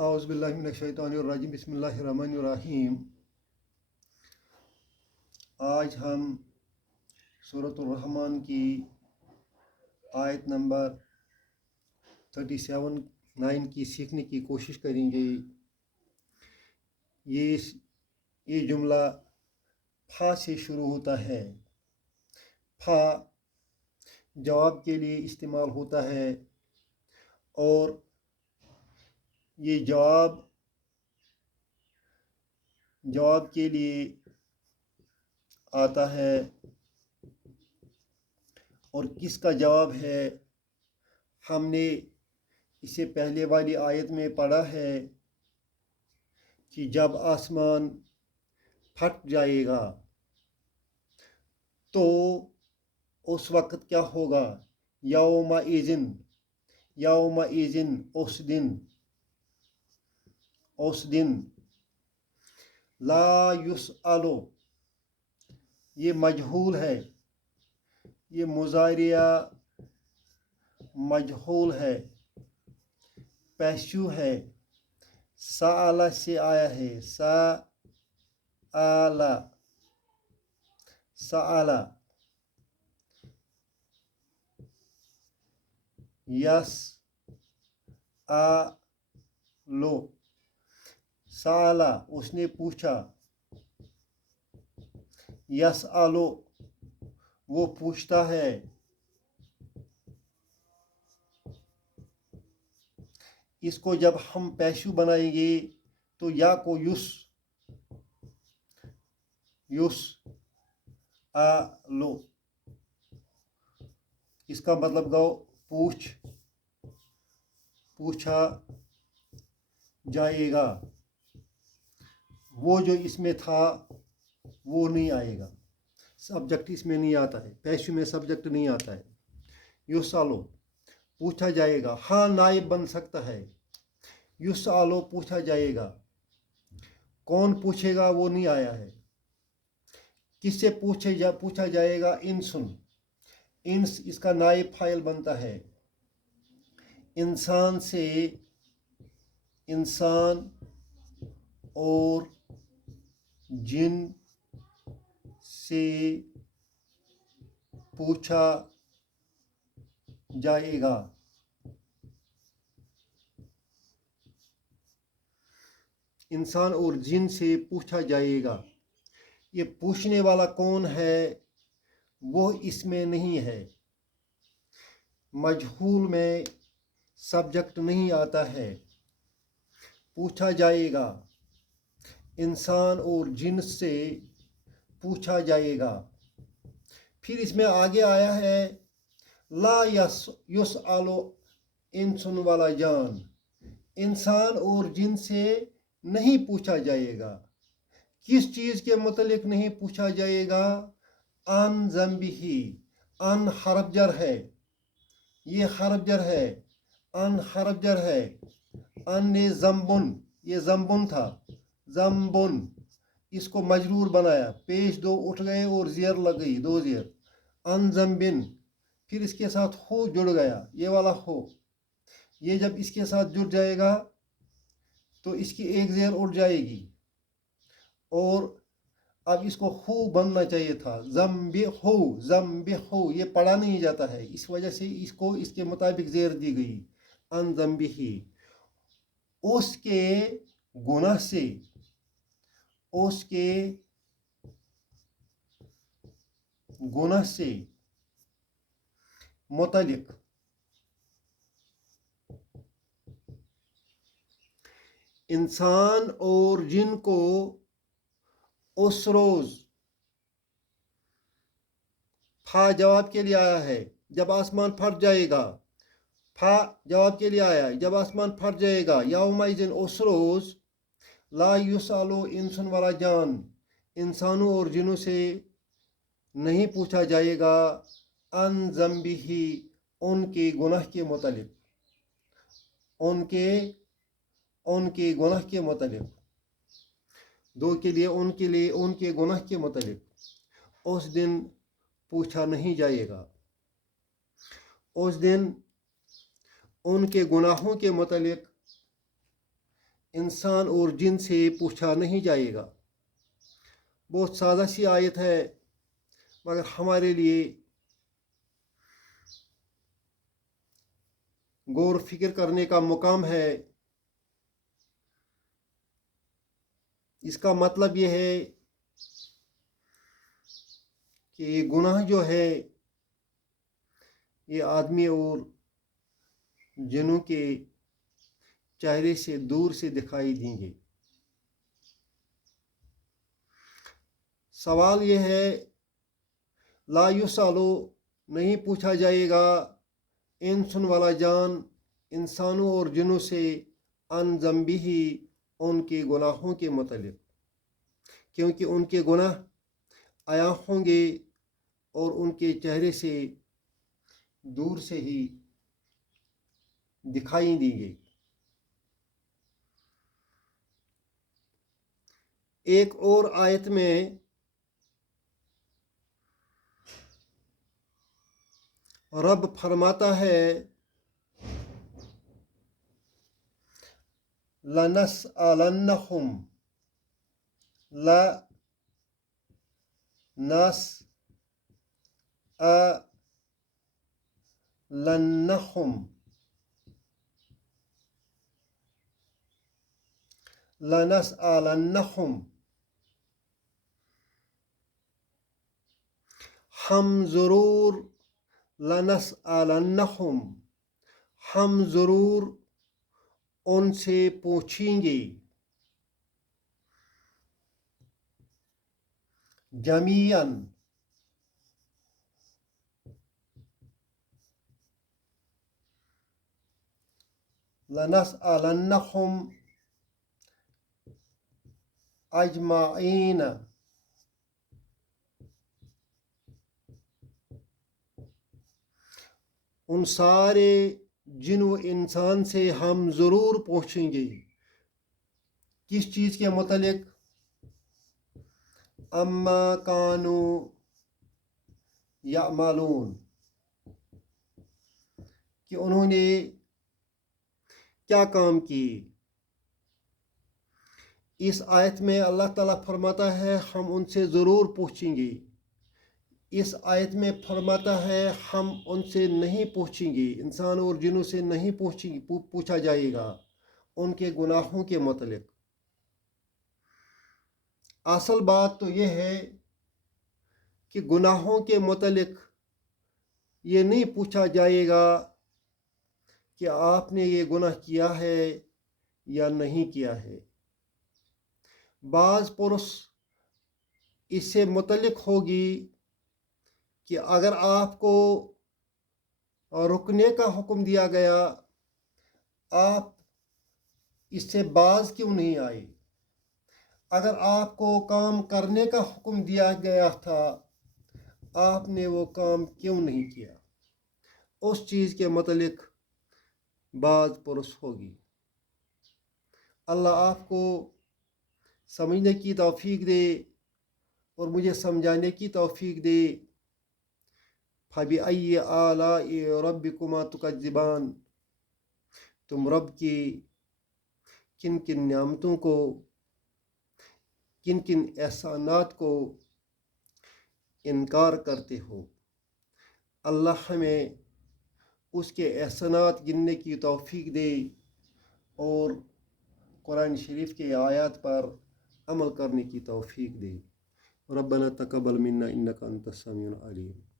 اعوذ باللہ من الشیطان الرجیم بسم اللہ الرحمن الرحیم۔ آج ہم سورۃ الرحمن کی آیت نمبر 37 کی سیکھنے کی کوشش کریں گے۔ یہ جملہ فا سے شروع ہوتا ہے۔ فا جواب کے لیے استعمال ہوتا ہے اور یہ جواب کے لیے آتا ہے، اور کس کا جواب ہے ہم نے اسے پہلے والی آیت میں پڑھا ہے کہ جب آسمان پھٹ جائے گا تو اس وقت کیا ہوگا؟ یوم ایزن اس دن لا یسألو، یہ مجہول ہے، یہ مضارع مجہول ہے، پیشو ہے، سأل سے آیا ہے، سأل یسألو، سأل اس نے پوچھا، یسألو وہ پوچھتا ہے۔ اس کو جب ہم پیشو بنائیں گے تو یا کو یس آلو، اس کا مطلب گو پوچھا جائے گا۔ وہ جو اس میں تھا وہ نہیں آئے گا، سبجیکٹ اس میں نہیں آتا ہے، پیشو میں سبجیکٹ نہیں آتا ہے۔ یسالو پوچھا جائے گا، ہاں نائب بن سکتا ہے، یسالو پوچھا جائے گا، کون پوچھے گا وہ نہیں آیا ہے۔ کس سے پوچھا جائے گا؟ انس اس کا نائب فاعل بنتا ہے، انسان سے، انسان اور جن سے پوچھا جائے گا۔ انسان اور جن سے پوچھا جائے گا۔ یہ پوچھنے والا کون ہے وہ اس میں نہیں ہے، مجہول میں سبجیکٹ نہیں آتا ہے۔ پوچھا جائے گا، انسان اور جن سے پوچھا جائے گا۔ پھر اس میں آگے آیا ہے لا یسألو انسن والا جان، انسان اور جن سے نہیں پوچھا جائے گا۔ کس چیز کے متعلق نہیں پوچھا جائے گا؟ ان ذنبہ، ان حرف جر ہے، یہ حرف جر ہے، ان حرف جر ہے، ان نے ذنبن، یہ ذنبن تھا، ذنبن اس کو مجرور بنایا، پیش دو اٹھ گئے اور زیر لگ گئی، دو زیر، ان ذنبن، پھر اس کے ساتھ ہو جڑ گیا، یہ والا ہو، یہ جب اس کے ساتھ جڑ جائے گا تو اس کی ایک زیر اٹھ جائے گی، اور اب اس کو ہو بننا چاہیے تھا، ذنبہ، یہ پڑھا نہیں جاتا ہے، اس وجہ سے اس کو اس کے مطابق زیر دی گئی، ان ذنبہ، اس کے گناہ سے، اس کے گناہ سے متعلق۔ انسان اور جن کو اس روز، فا جواب کے لیے آیا ہے، جب آسمان پھٹ جائے گا، فا جواب کے لیے آیا ہے، جب آسمان پھٹ جائے گا، یومئذ اس روز، لا یسألو انسن ولا جان، انسانوں اور جنوں سے نہیں پوچھا جائے گا، ان ذنبہ، ان کے گناہ کے متعلق، ان کے گناہ کے متعلق، دو کے لیے ان کے گناہ کے متعلق اس دن پوچھا نہیں جائے گا۔ اس دن ان کے گناہوں کے متعلق انسان اور جن سے پوچھا نہیں جائے گا۔ بہت سادہ سی آیت ہے، مگر ہمارے لیے غور و فکر کرنے کا مقام ہے۔ اس کا مطلب یہ ہے کہ یہ گناہ جو ہے یہ آدمی اور جنوں کے چہرے سے دور سے دکھائی دیں گے۔ سوال یہ ہے، لا یسالو، نہیں پوچھا جائے گا، انسن والا جان، انسانوں اور جنوں سے، ان ذنبہ، ان کے گناہوں کے متعلق، کیونکہ ان کے گناہ آیا ہوں گے اور ان کے چہرے سے دور سے ہی دکھائی دیں گے۔ ایک اور آیت میں رب فرماتا ہے، لَنَسْأَلَنَّهُمْ، لَنَسْأَلَنَّهُمْ، ہم ضرور، لَنَسْأَلَنَّهُمْ، ہم ضرور ان سے پوچھیں گے، جمیعاً، لَنَسْأَلَنَّهُمْ اجمعین، ان سارے جن و انسان سے ہم ضرور پوچھیں گے۔ کس چیز کے متعلق؟ اما کانوا یعملون، کہ انہوں نے کیا کام کیے۔ اس آیت میں اللہ تعالیٰ فرماتا ہے ہم ان سے ضرور پوچھیں گے۔ اس آیت میں فرماتا ہے ہم ان سے نہیں پوچھیں گے، انسان اور جنوں سے نہیں پوچھا جائے گا ان کے گناہوں کے متعلق۔ اصل بات تو یہ ہے کہ گناہوں کے متعلق یہ نہیں پوچھا جائے گا کہ آپ نے یہ گناہ کیا ہے یا نہیں کیا ہے۔ بعض پرس اس سے متعلق ہوگی کہ اگر آپ کو رکنے کا حکم دیا گیا، آپ اس سے باز کیوں نہیں آئے؟ اگر آپ کو کام کرنے کا حکم دیا گیا تھا، آپ نے وہ کام کیوں نہیں کیا؟ اس چیز کے متعلق بعض پرس ہوگی۔ اللہ آپ کو سمجھنے کی توفیق دے اور مجھے سمجھانے کی توفیق دے۔ فَبِأَيِّ آلَاءِ رَبِّكُمَا تُكَذِّبَانِ، تم رب کی کن کن نعمتوں کو، کن کن احسانات کو انکار کرتے ہو۔ اللہ ہمیں اس کے احسانات گننے کی توفیق دے اور قرآن شریف کے آیات پر عمل کرنے کی توفیق دے۔ ربنا تقبل منا انک انت السمیع العلیم۔